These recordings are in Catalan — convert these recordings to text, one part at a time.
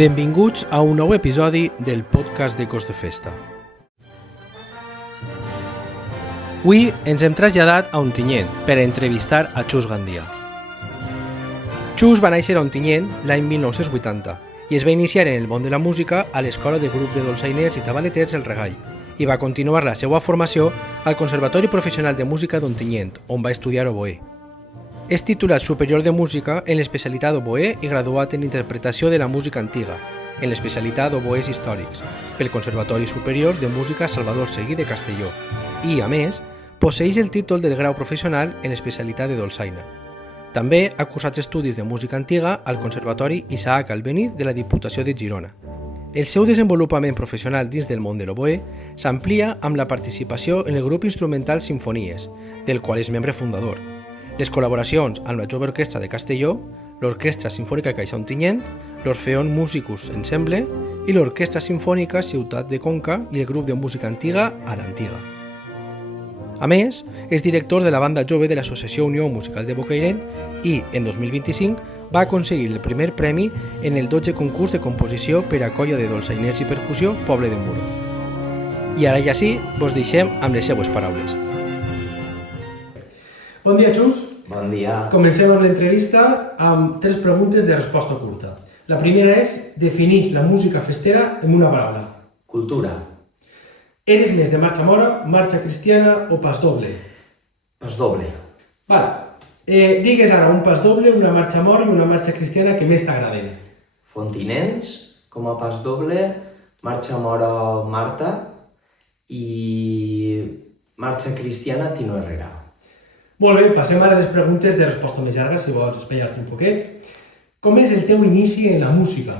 Benvinguts a un nou episodi del podcast d'Ecos de Festa. Avui ens hem traslladat a Ontinyent per entrevistar a Xus Gandia. Xus va néixer a Ontinyent l'any 1980 i es va iniciar en el món de la música a l'escola de grup de dolçainers i tabaleters El Regall i va continuar la seva formació al Conservatori Professional de Música d'Ontinyent, on va estudiar oboè. És titulat superior de música en l'especialitat oboè i graduat en interpretació de la música antiga, en l'especialitat oboès històrics, pel Conservatori Superior de Música Salvador Seguí de Castelló i, a més, posseeix el títol del grau professional en l'especialitat de dolçaina. També ha cursat estudis de música antiga al Conservatori Isaac Albéniz de la Diputació de Girona. El seu desenvolupament professional dins del món de l'oboè s'amplia amb la participació en el grup instrumental Simfonies, del qual és membre fundador. Les col·laboracions amb la Jove Orquestra de Castelló, l'Orquestra Simfònica Caixa Ontinyent, l'Orfeón Musicus Ensemble i l'Orquestra Simfònica Ciutat de Conca i el grup de música antiga a l'Antiga. A més, és director de la banda jove de l'Associació Unió Musical de Bocairent i, en 2025, va aconseguir el primer premi en el 12è concurs de composició per a colla de dolçainers i percussió Poble de Muro. I ara ja sí, vos deixem amb les seues paraules. Bon dia, Xus. Bon dia. Comencem amb l'entrevista amb 3 preguntes de resposta curta. La primera és, defineix la música festera en una paraula. Cultura. Eres més de marxa mora, marxa cristiana o pas doble? Pas doble. Vale. Digues ara un pas doble, una marxa mora i una marxa cristiana que més t'agraden. Fontinents, com a pas doble, marxa mora Marta i marxa cristiana Tino Herrera. Molt bé, passem ara a les preguntes de resposta més llarga, si vols espaiar-te un poquet. Com és el teu inici en la música?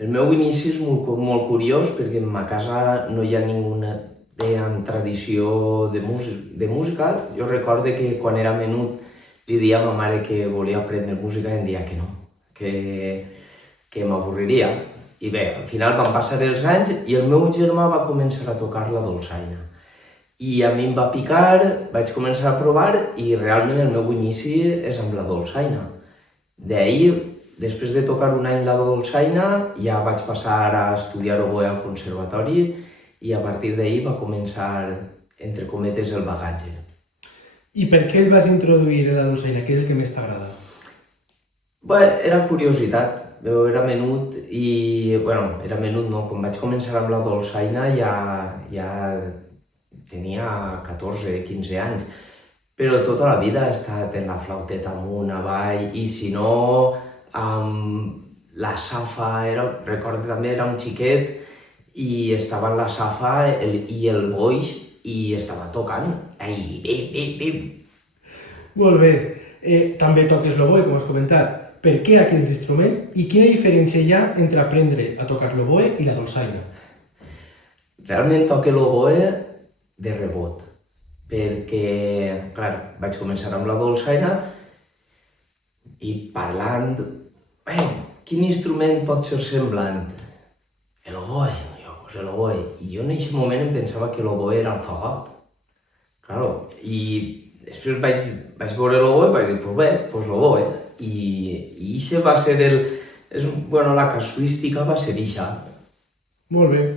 El meu inici és molt curiós perquè en ma casa no hi ha ninguna amb tradició de música. Jo recordo que quan era menut li deia a ma mare que volia aprendre música i em deia que no, que m'avorriria. I bé, al final van passar els anys i el meu germà va començar a tocar la dolçaina. I a mi em va picar, vaig començar a provar i realment el meu inici és amb la dolçaina. D'ahir, després de tocar un any la dolçaina, ja vaig passar a estudiar oboè al conservatori i a partir d'ahir va començar, entre cometes, el bagatge. I per què el vas introduir en la dolçaina? Què és el que més t'agrada? Bé, era curiositat. Era menut i... Bueno, era menut no, quan vaig començar amb la dolçaina ja tenia 14-15 anys, però tota la vida he estat en la flauteta amunt, avall, i si no, amb la safa, recordo també era un xiquet i estava en la safa i el boix i estava tocant. Molt bé. També toques l'oboè, com has comentat. Per què aquest instrument i quina diferència hi ha entre aprendre a tocar l'oboè i la dolçaina? Realment toco l'oboè de rebot, perquè, clar, vaig començar amb la dolçaina i parlant, quin instrument pot ser semblant? L'oboè, pues l'oboè. I jo en aquest moment em pensava que l'oboè era el fagot. Claro, i després vaig veure l'oboè i vaig dir, pues bé, pues l'oboè. I això va ser la casuística va ser això. Molt bé.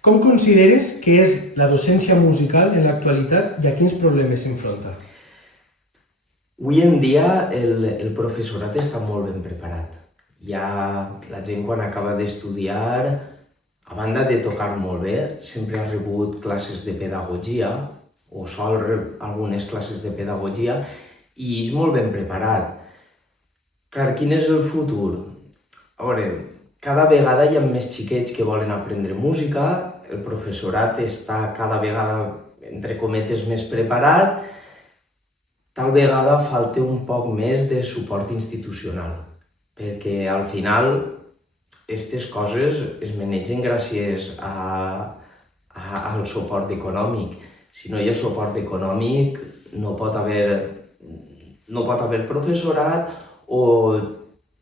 Com consideres que és la docència musical en l'actualitat i a quins problemes s'enfronta? Avui en dia el professorat està molt ben preparat. La gent quan acaba d'estudiar, a banda de tocar molt bé, sempre ha rebut classes de pedagogia o sol algunes classes de pedagogia i és molt ben preparat. Clar, quin és el futur? A veure, cada vegada hi ha més xiquets que volen aprendre música, el professorat està cada vegada, entre cometes, més preparat, tal vegada falta un poc més de suport institucional, perquè al final aquestes coses es manegen gràcies al suport econòmic. Si no hi ha suport econòmic no pot haver professorat o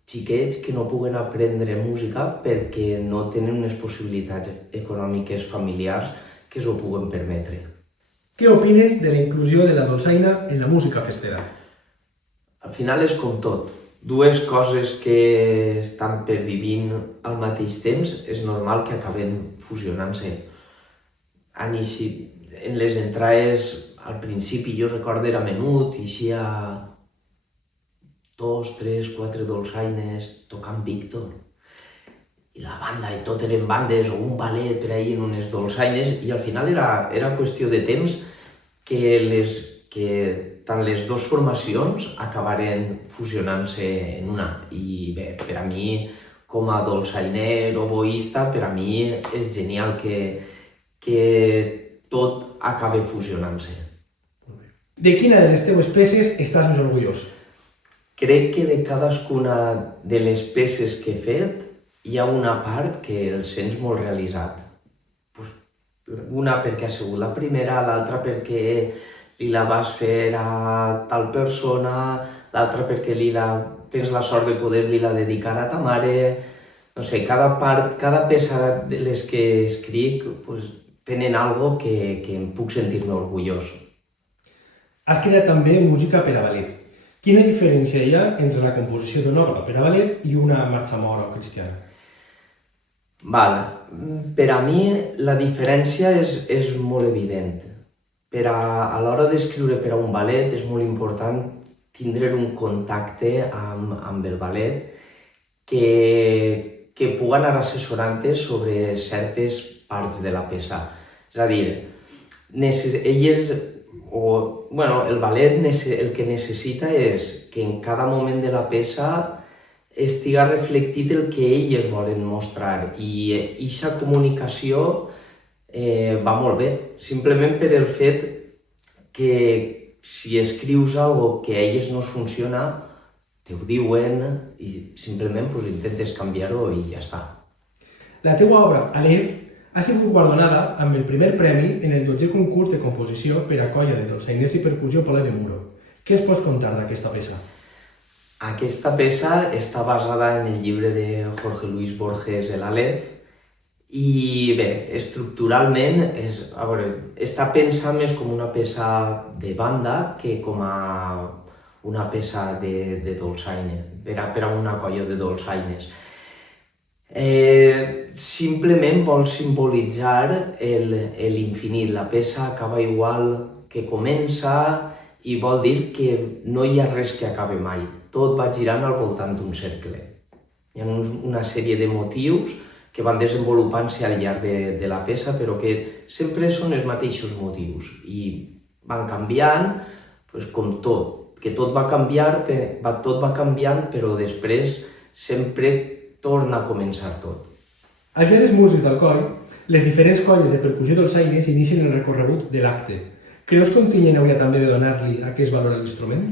xiquets que no puguen aprendre música perquè no tenen unes possibilitats econòmiques familiars que s'ho puguen permetre. Què opines de la inclusió de la dolçaina en la música festera? Al final és com tot. dues coses que estan pervivint al mateix temps, és normal que acaben fusionant-se. En les entrades, al principi, jo recordo era menut, i així a 2, 3, 4 dolçaines tocant Víctor. I la banda, i tot eren bandes, o un ballet per ahí en unes dolçaines, i al final era qüestió de temps que tant les dues formacions acabaren fusionant-se en una. I bé, per a mi, com a dolçainer o oboista, per a mi és genial que tot acabi fusionant-se. De quina de les teves peces estàs més orgullós? Crec que de cadascuna de les peces que he fet hi ha una part que el sents molt realitzat. Una perquè ha sigut la primera, l'altra perquè li la vas fer a tal persona, l'altra perquè tens la sort de poder-li la dedicar a ta mare. No sé, cada peça de les que escric tenen algo que em puc sentir-me orgullós. Has creat també música per a ballet. Quina diferència hi ha entre la composició d'una obra per a ballet i una marxa mora o cristiana? Per a mi la diferència és molt evident. A l'hora d'escriure per a un ballet és molt important tindre un contacte amb el ballet que pugui anar assessorant-te sobre certes parts de la peça. És a dir, el ballet el que necessita és que en cada moment de la peça estiga reflectit el que elles volen mostrar, i aquesta comunicació va molt bé, simplement per el fet que si escrius alguna cosa que a elles no funciona, te ho diuen i simplement intentes canviar-ho i ja està. La teva obra, Aleph, ha sigut guardonada amb el primer premi en el 12è concurs de composició per a colla de dolçainers i percussió Pola de Muro. Què es pots contar d'aquesta peça? Aquesta peça està basada en el llibre de Jorge Luis Borges, El Aleph, i bé, estructuralment està pensada més com una peça de banda que com a una peça de dolçaine, per a una colla de dolçaines. Simplement vol simbolitzar l'infinit. La peça acaba igual que comença i vol dir que no hi ha res que acabi mai. Tot va girant al voltant d'un cercle. Hi ha una sèrie de motius que van desenvolupant-se al llarg de la peça, però que sempre són els mateixos motius i van canviant, com tot, que tot va canviant, però després sempre torna a començar tot. Al dia dels músics d'Alcoi, les diferents colles de percussió dolçaines inicien el recorregut de l'acte. Creus que Ontinyent hauria també de donar-li aquest valor a l'instrument?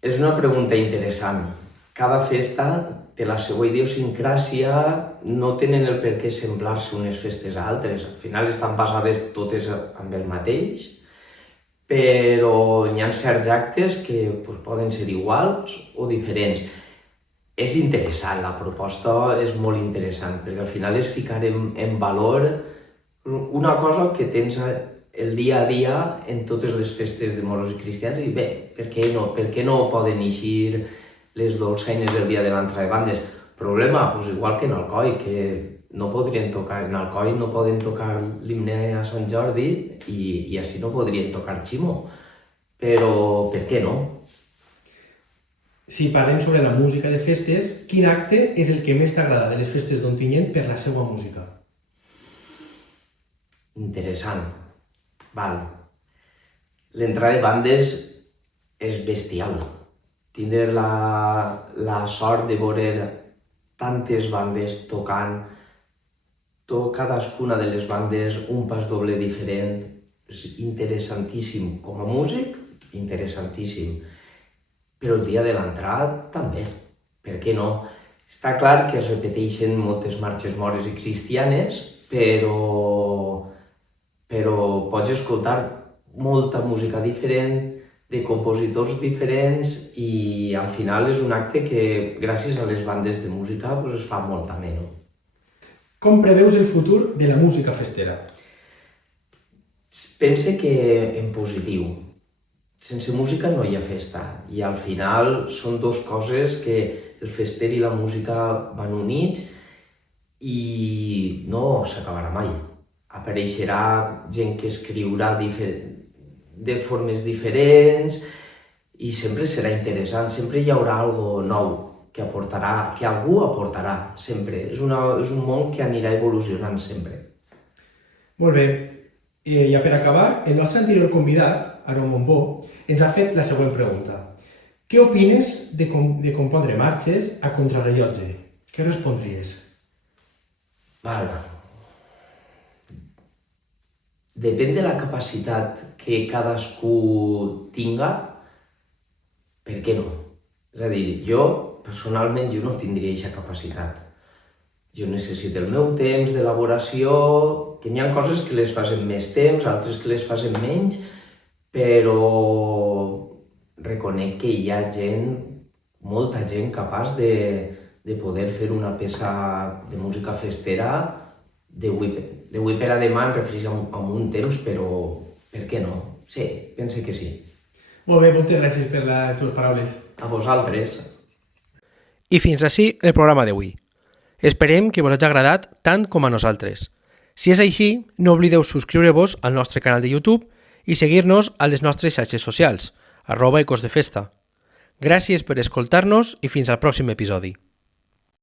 És una pregunta interessant. Cada festa té la seva idiosincràsia, no tenen el per què semblar-se unes festes a altres. Al final estan basades totes amb el mateix, però hi ha certs actes que poden ser iguals o diferents. És interessant, la proposta és molt interessant, perquè al final és ficar en valor una cosa que tens el dia a dia en totes les festes de moros i cristians, i bé, per què no poden eixir les dolçaines del dia de l'entrada de bandes? Problema, igual que en Alcoi, que no podrien tocar, en Alcoi no poden tocar l'himne a Sant Jordi i així no podrien tocar Ximo, però per què no? Si parlem sobre la música de festes, quin acte és el que més t'agrada de les festes d'Ontinyent per la seva música? Interessant. L'entrada de bandes és bestial. Tindre la sort de veure tantes bandes tocant, cadascuna de les bandes un pas doble diferent, és interessantíssim. Com a músic, interessantíssim. Però el dia de l'entrada també, per què no? Està clar que es repeteixen moltes marxes mores i cristianes, però pots escoltar molta música diferent, de compositors diferents, i al final és un acte que, gràcies a les bandes de música, es fa molt ameno. Com preveus el futur de la música festera? Pense que en positiu. sense música no hi ha festa i al final són dues coses que el fester i la música van units i no s'acabarà mai. Apareixerà gent que escriurà de formes diferents i sempre serà interessant, sempre hi haurà algo nou que aportarà, que algú aportarà, sempre. És un món que anirà evolucionant sempre. Molt bé. Ja per acabar, el nostre anterior convidat, Aaron Montbó, ens ha fet la següent pregunta. Què opines de compondre marxes a contrarrellotge? Què respondries? Depèn de la capacitat que cadascú tinga, per què no? És a dir, jo personalment no tindria aquesta capacitat. Jo necessito el meu temps d'elaboració, que n'hi ha coses que les fas en més temps, altres que les fas en menys, però reconec que hi ha molta gent capaç de poder fer una peça de música festera d'avui per a demà em refereixo a un temps, però per què no? Sí, pense que sí. Molt bé, moltes gràcies per les teves paraules. A vosaltres. I fins ací el programa d'avui. Esperem que vos hagi agradat tant com a nosaltres. Si és així, no oblideu subscriure-vos al nostre canal de YouTube i seguir-nos a les nostres xarxes socials, @ecosdefesta. Gràcies per escoltar-nos i fins al pròxim episodi.